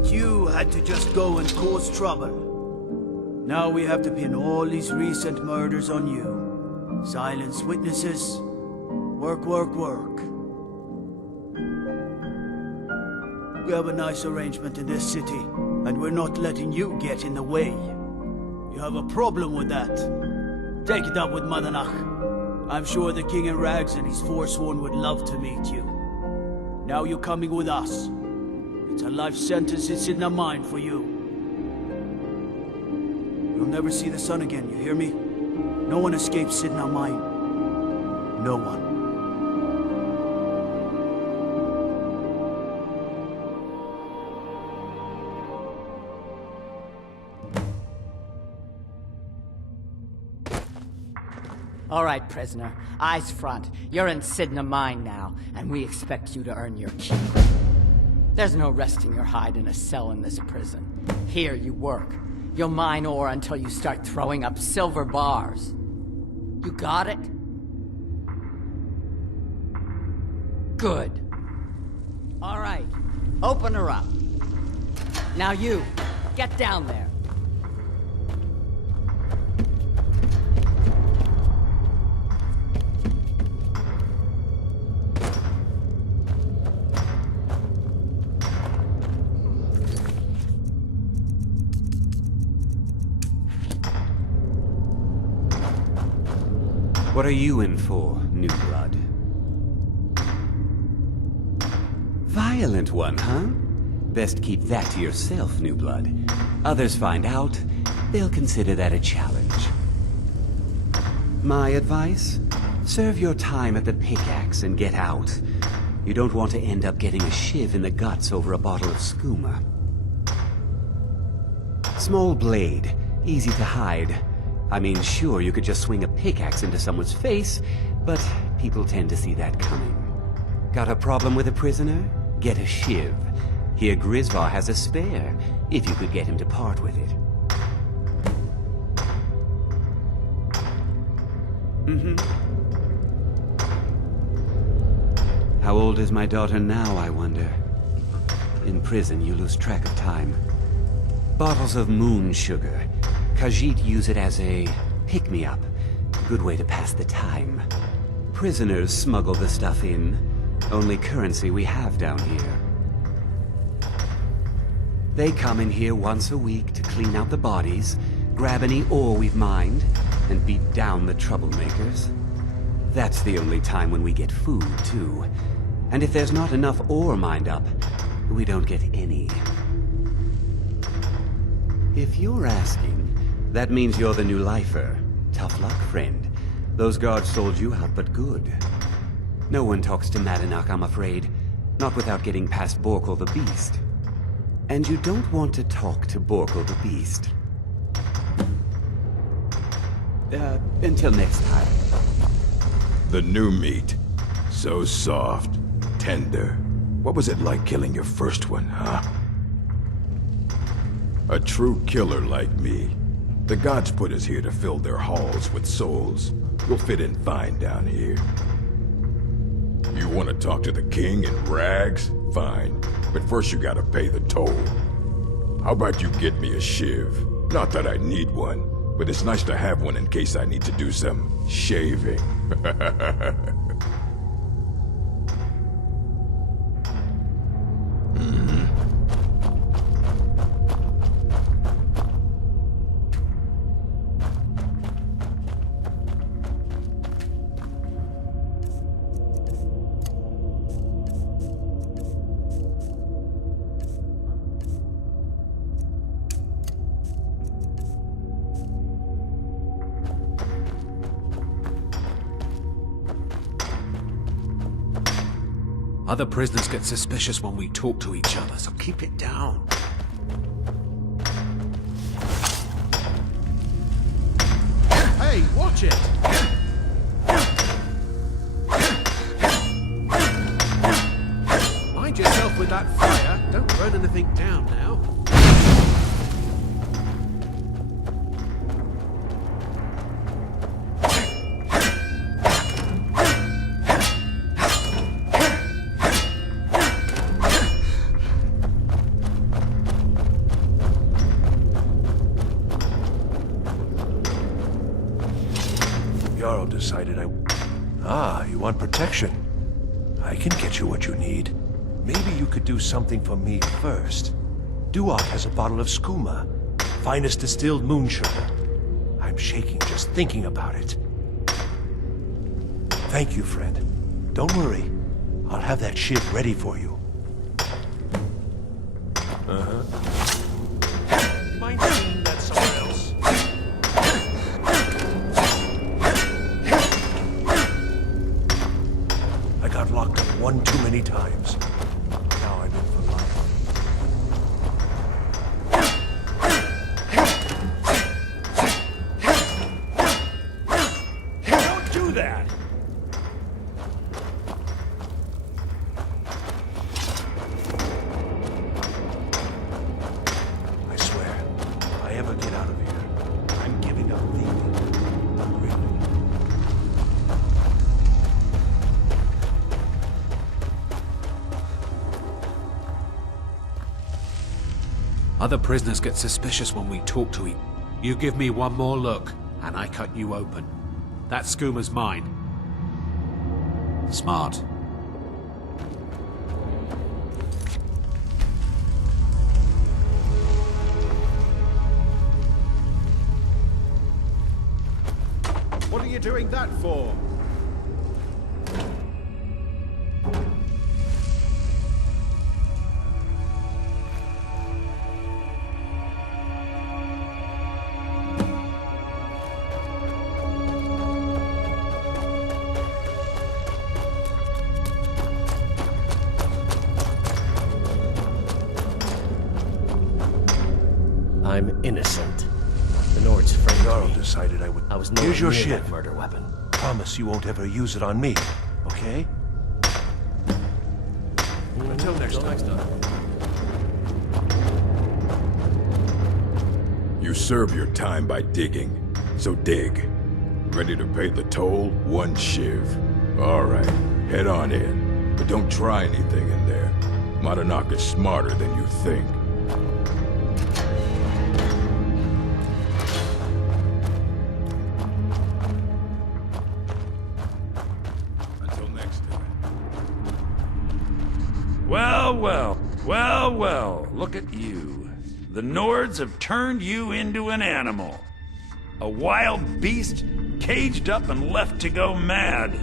But you had to just go and cause trouble. Now we have to pin all these recent murders on you. Silence witnesses. Work, work, work. We have a nice arrangement in this city, and we're not letting you get in the way. You have a problem with that? Take it up with Madanach. I'm sure the King in Rags and his Forsworn would love to meet you. Now you're coming with us. It's a life sentence in Cidna mine for you. You'll never see the sun again, you hear me? No one escapes Cidna mine. No one. All right, prisoner. Eyes front. You're in Cidna mine now, and we expect you to earn your keep. There's no resting your hide in a cell in this prison. Here you work. You'll mine ore until you start throwing up silver bars. You got it? Good. All right. Open her up. Now you, get down there. What are you in for, New Blood? Violent one, huh? Best keep that to yourself, New Blood. Others find out, they'll consider that a challenge. My advice? Serve your time at the pickaxe and get out. You don't want to end up getting a shiv in the guts over a bottle of skooma. Small blade, easy to hide. I mean, sure, you could just swing a pickaxe into someone's face, but people tend to see that coming. Got a problem with a prisoner? Get a shiv. Here Grisvar has a spare, if you could get him to part with it. How old is my daughter now, I wonder? In prison, you lose track of time. Bottles of moon sugar. Khajiit use it as a pick-me-up. Good way to pass the time. Prisoners smuggle the stuff in. Only currency we have down here. They come in here once a week to clean out the bodies, grab any ore we've mined, and beat down the troublemakers. That's the only time when we get food, too. And if there's not enough ore mined up, we don't get any. If you're asking, that means you're the new lifer. Tough luck, friend. Those guards sold you out, but good. No one talks to Madanach, I'm afraid. Not without getting past Borkul the Beast. And you don't want to talk to Borkul the Beast. Until next time. The new meat. So soft, tender. What was it like killing your first one, huh? A true killer like me. The gods put us here to fill their halls with souls. You'll fit in fine down here. You want to talk to the king in rags? Fine. But first you gotta pay the toll. How about you get me a shiv? Not that I need one, but it's nice to have one in case I need to do some shaving. Other prisoners get suspicious when we talk to each other, so keep it down. Hey, watch it! Mind yourself with that fire. Don't burn anything down now. want protection, I can get you what you need. Maybe you could do something for me first. Duok has a bottle of skooma, finest distilled moon sugar. I'm shaking just thinking about it. Thank you, friend. Don't worry. I'll have that shiv ready for you. Mind saying that somewhere else? I got locked up one too many times. Now I'm in for life. Don't do that! I swear, if I ever get out of here, I'm giving up thieving. Really. Other prisoners get suspicious when we talk to each. You give me one more look, and I cut you open. That skooma's mine. Smart. What are you doing that for? I'm innocent. The Nord's framed Jarl me. decided I would. I was Here's your nowhere near shiv. that murder weapon. Promise you won't ever use it on me, okay? Until next time. You serve your time by digging, so dig. Ready to pay the toll? One shiv. All right, head on in. But don't try anything in there. Madanak is smarter than you think. Until next time. Well, look at you. The Nords have turned you into an animal. A wild beast, caged up and left to go mad.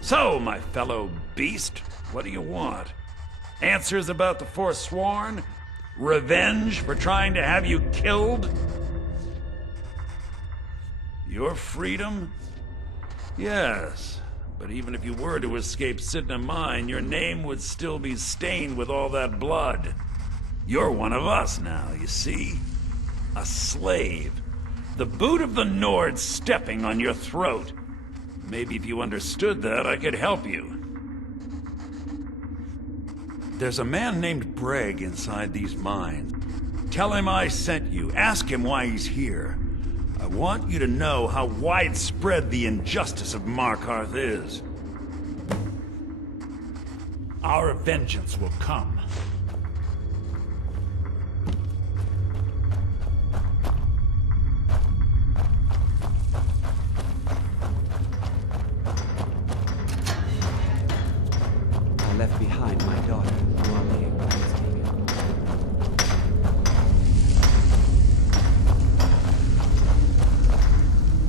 So, my fellow beast, what do you want? Answers about the Forsworn? Revenge for trying to have you killed? Your freedom? Yes. But even if you were to escape Cidna mine, your name would still be stained with all that blood. You're one of us now, you see? A slave. The boot of the Nord stepping on your throat. Maybe if you understood that, I could help you. There's a man named Breg inside these mines. Tell him I sent you. Ask him why he's here. I want you to know how widespread the injustice of Markarth is. Our vengeance will come. I left behind my daughter, who are laying by his taken.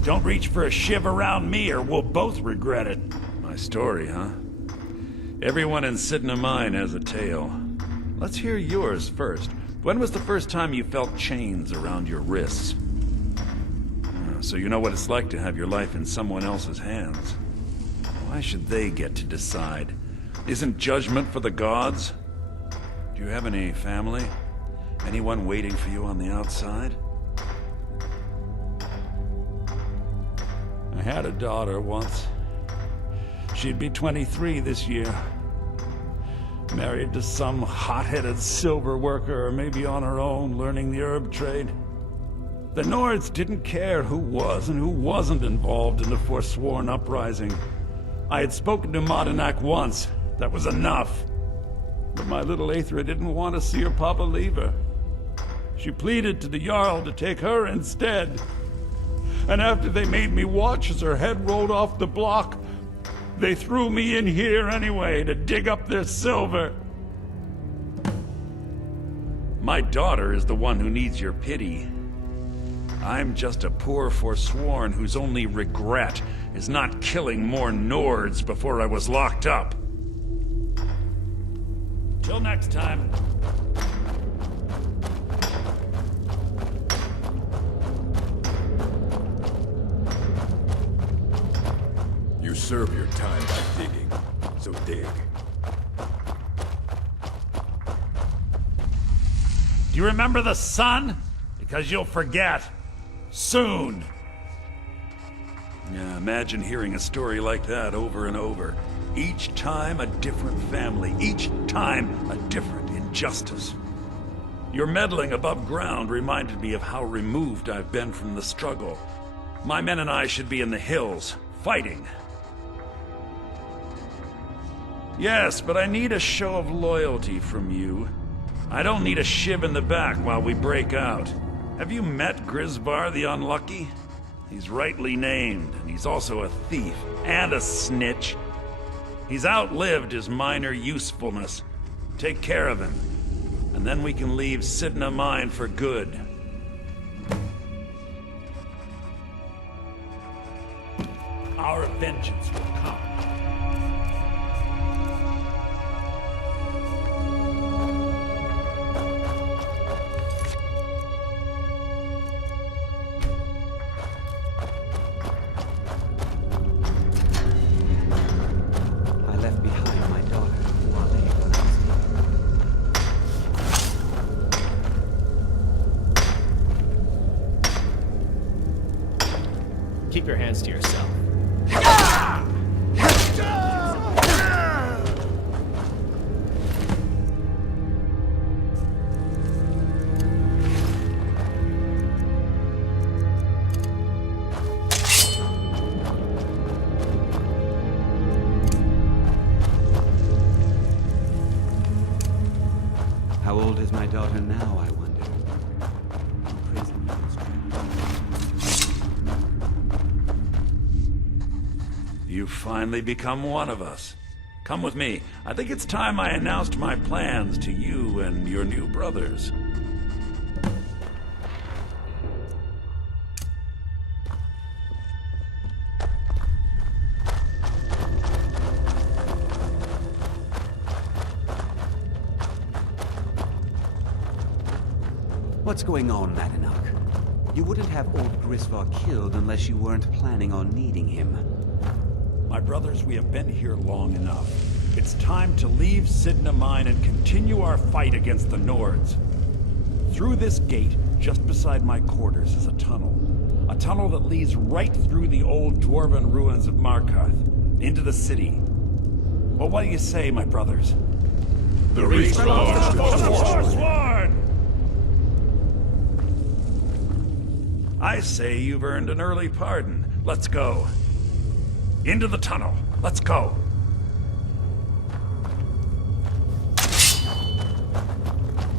Don't reach for a shiv around me or we'll both regret it. My story, huh? Everyone in Cidna mine has a tale. Let's hear yours first. When was the first time you felt chains around your wrists? So you know what it's like to have your life in someone else's hands. Why should they get to decide? Isn't judgment for the gods? Do you have any family? Anyone waiting for you on the outside? I had a daughter once. She'd be 23 this year. Married to some hot-headed silver worker, or maybe on her own, learning the herb trade. The Nords didn't care who was and who wasn't involved in the Forsworn uprising. I had spoken to Madanak once. That was enough. But my little Aethra didn't want to see her papa leave her. She pleaded to the Jarl to take her instead. And after they made me watch as her head rolled off the block, They threw me in here anyway to dig up their silver. My daughter is the one who needs your pity. I'm just a poor Forsworn whose only regret is not killing more Nords before I was locked up. Till next time. You serve your time by digging, so dig. Do you remember the sun? Because you'll forget. Soon. Yeah, imagine hearing a story like that over and over. Each time a different family, each time a different injustice. Your meddling above ground reminded me of how removed I've been from the struggle. My men and I should be in the hills, fighting. Yes, but I need a show of loyalty from you. I don't need a shiv in the back while we break out. Have you met Grisvar the Unlucky? He's rightly named, and he's also a thief and a snitch. He's outlived his minor usefulness. Take care of him, and then we can leave Cidna mine for good. Our vengeance will come. Keep your hands to yourself. How old is my daughter now, I wonder? In prison, You've finally become one of us. Come with me. I think it's time I announced my plans to you and your new brothers. What's going on, Madanach? You wouldn't have old Grisvar killed unless you weren't planning on needing him. My brothers, we have been here long enough. It's time to leave Cidna Mine and continue our fight against the Nords. Through this gate, just beside my quarters, is a tunnel. A tunnel that leads right through the old dwarven ruins of Markarth, into the city. Well, what do you say, my brothers? The reach belongs to Forsworn! I say you've earned an early pardon. Let's go. Into the tunnel. Let's go.